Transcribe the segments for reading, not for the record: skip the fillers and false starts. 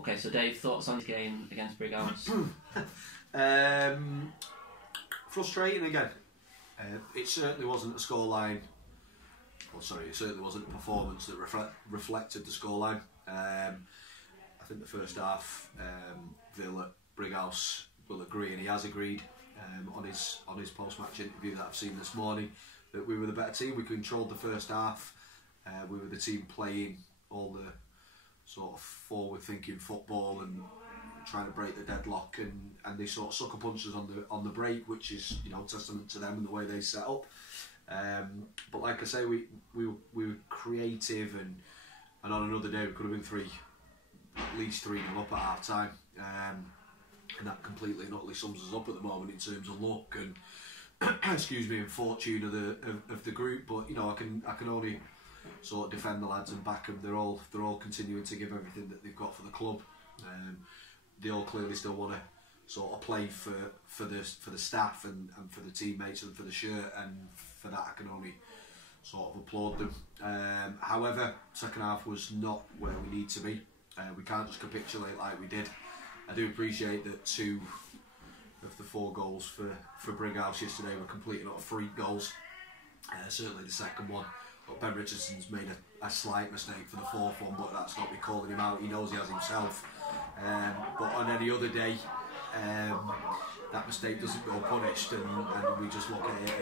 Okay, so Dave, thoughts on this game against Brighouse? Frustrating again. It certainly wasn't a scoreline. Well, sorry, it certainly wasn't a performance that reflected the scoreline. I think the first half, Villa, Brighouse will agree, and he has agreed on his post-match interview that I've seen this morning, that we were the better team. We controlled the first half. We were the team playing all the sort of forward-thinking football and trying to break the deadlock, and they sort of sucker punches on the break, which is, you know, testament to them and the way they set up. But like I say, we were creative, and on another day we could have been at least 3-0 up at half time, and that completely and utterly sums us up at the moment in terms of luck and excuse me, and fortune of the group. But you know, I can only sort of defend the lads and back them. They're all continuing to give everything that they've got for the club. They all clearly still want to sort of play for the staff and for the teammates and for the shirt, and for that I can only sort of applaud them. However, second half was not where we need to be. We can't just capitulate like we did. I do appreciate that 2 of the 4 goals for Brighouse yesterday were complete and utter freak goals. Certainly the second one. But Ben Richardson's made a slight mistake for the 4th one, but that's not me calling him out. He knows he has himself. But on any other day, that mistake doesn't go punished, and we just look at it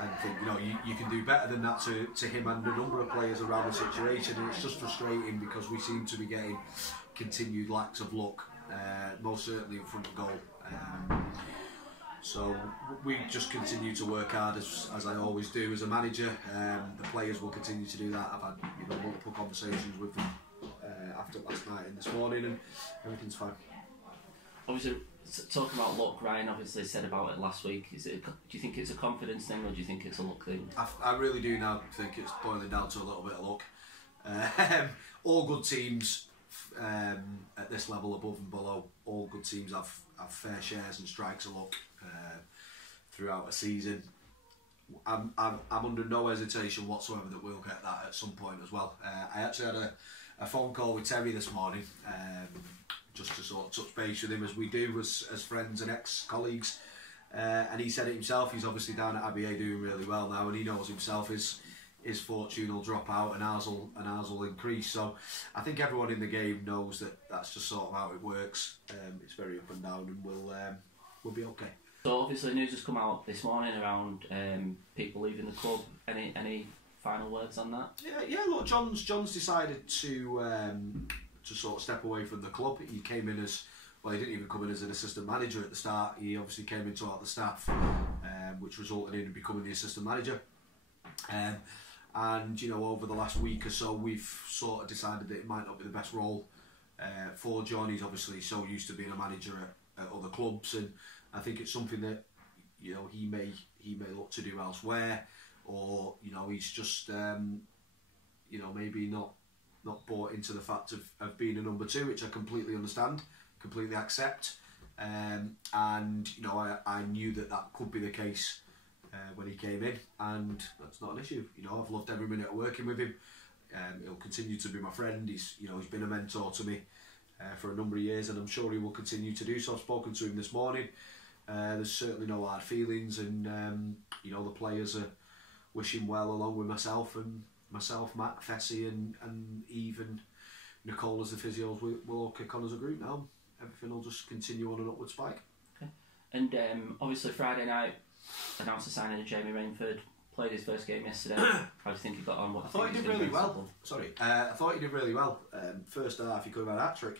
and think, you know, you can do better than that to him and a number of players around the situation. And it's just frustrating because we seem to be getting continued lacks of luck, most certainly in front of goal. So we just continue to work hard as I always do as a manager. The players will continue to do that. I've had multiple conversations with them after last night and this morning, and everything's fine. Obviously, talking about luck, Ryan obviously said about it last week. Do you think it's a confidence thing, or do you think it's a luck thing? I really do now think it's boiling down to a little bit of luck. All good teams at this level, above and below, all good teams have fair shares and strikes of luck throughout a season. I'm under no hesitation whatsoever that we'll get that at some point as well. I actually had a phone call with Terry this morning, just to sort of touch base with him, as we do as friends and ex-colleagues, and he said it himself. He's obviously down at ABA doing really well now, and he knows himself his fortune will drop out and ours will increase. So I think everyone in the game knows that that's just sort of how it works. It's very up and down, and we'll be okay. So obviously news has come out this morning around people leaving the club. Any final words on that? Yeah. Look, John's decided to sort of step away from the club. He came in as, well, he didn't even come in as an assistant manager at the start. He obviously came into out the staff, which resulted in him becoming the assistant manager. And you know, over the last week or so, we've sort of decided that it might not be the best role for John. He's obviously so used to being a manager at other clubs, and I think it's something that, you know, he may look to do elsewhere, or you know, he's just you know, maybe not bought into the fact of being a number 2, which I completely understand, completely accept. And you know, I knew that could be the case when he came in, and that's not an issue. You know, I've loved every minute of working with him. He'll continue to be my friend. He's been a mentor to me for a number of years, and I'm sure he will continue to do so. I've spoken to him this morning. There's certainly no hard feelings, and you know, the players are wishing well, along with myself, Matt, Fessy, and Eve and Nicole as the physios. We'll all kick on as a group now. Everything will just continue on an upward spike. Okay. And obviously Friday night announced the signing of Jamie Rainford. Played his first game yesterday. How do you think he got on? I thought he did really well. I thought he did really well. First half, he could have had a hat-trick.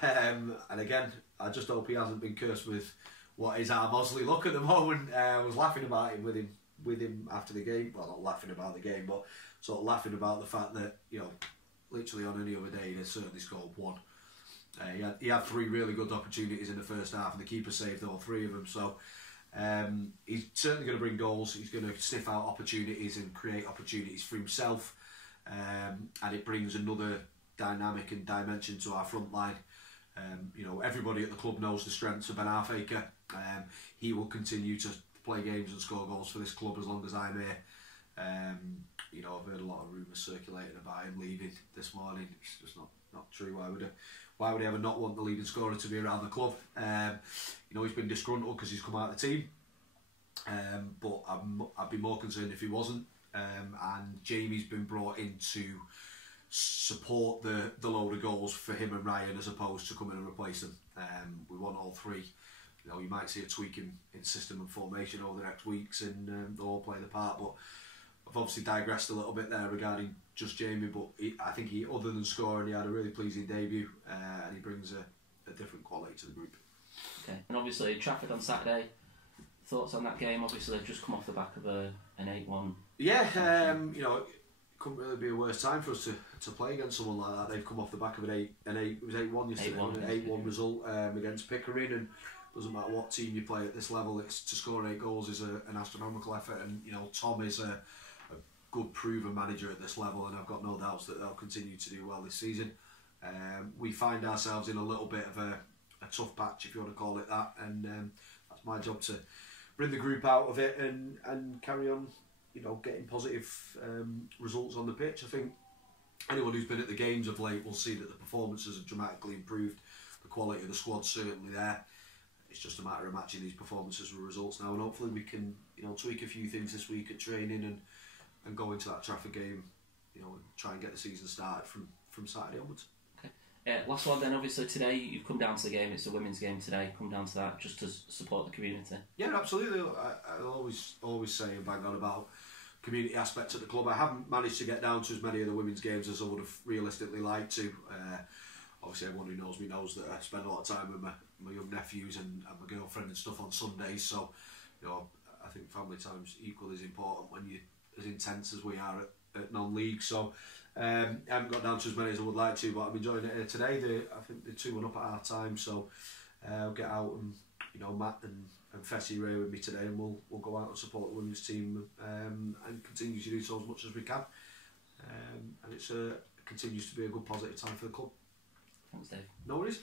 And again, I just hope he hasn't been cursed with what is our Mossley look at the moment. I was laughing about him with him after the game. Well, not laughing about the game, but sort of laughing about the fact that, you know, literally on any other day, he'd certainly scored 1. He had 3 really good opportunities in the first half, and the keeper saved all 3 of them. So he's certainly going to bring goals. He's going to sniff out opportunities and create opportunities for himself, and it brings another dynamic and dimension to our front line. You know, everybody at the club knows the strengths of Ben Arfaker. He will continue to play games and score goals for this club as long as I'm here. You know, I've heard a lot of rumours circulating about him leaving this morning. It's just not true. why would he ever not want the leading scorer to be around the club? You know, he's been disgruntled because he's come out of the team, but I'd be more concerned if he wasn't. And Jamie's been brought in to support the load of goals for him and Ryan, as opposed to come in and replace them. We want all three. You know, you might see a tweak in system and formation over the next weeks, and they'll all play the part. But I've obviously digressed a little bit there regarding just Jamie, but I think he, other than scoring, he had a really pleasing debut, and he brings a different quality to the group. Okay, and obviously Trafford on Saturday. Thoughts on that game? Obviously, they've just come off the back of an 8-1. Yeah, you know, it couldn't really be a worse time for us to play against someone like that. They've come off the back of it was 8-1 yesterday, an 8-1 result against Pickering, and doesn't matter what team you play at this level, it's to score 8 goals is an astronomical effort. And you know, Tom is a good proven manager at this level, and I've got no doubts that they'll continue to do well this season. We find ourselves in a little bit of a tough patch, if you want to call it that, and that's my job to bring the group out of it and carry on, you know, getting positive results on the pitch. I think anyone who's been at the games of late will see that the performances have dramatically improved. The quality of the squad's certainly there. It's just a matter of matching these performances with results now, and hopefully we can, you know, tweak a few things this week at training and go into that Trafford game, you know, and try and get the season started from Saturday onwards. Okay. Last one then, obviously today you've come down to the game, it's a women's game today, come down to that just to support the community. Yeah, absolutely. I'll always say and bang on about community aspects at the club. I haven't managed to get down to as many of the women's games as I would have realistically liked to. Obviously everyone who knows me knows that I spend a lot of time with my young nephews and my girlfriend and stuff on Sundays, so you know, I think family time's equally as important when you're as intense as we are at non-league. So I haven't got down to as many as I would like to, but I'm enjoying it here today. I think they're 2-1 up at our time, so I'll get out, and you know, Matt and Fessy are here with me today, and we'll go out and support the women's team and continue to do so as much as we can. And it continues to be a good positive time for the club. Thanks, Dave. No worries.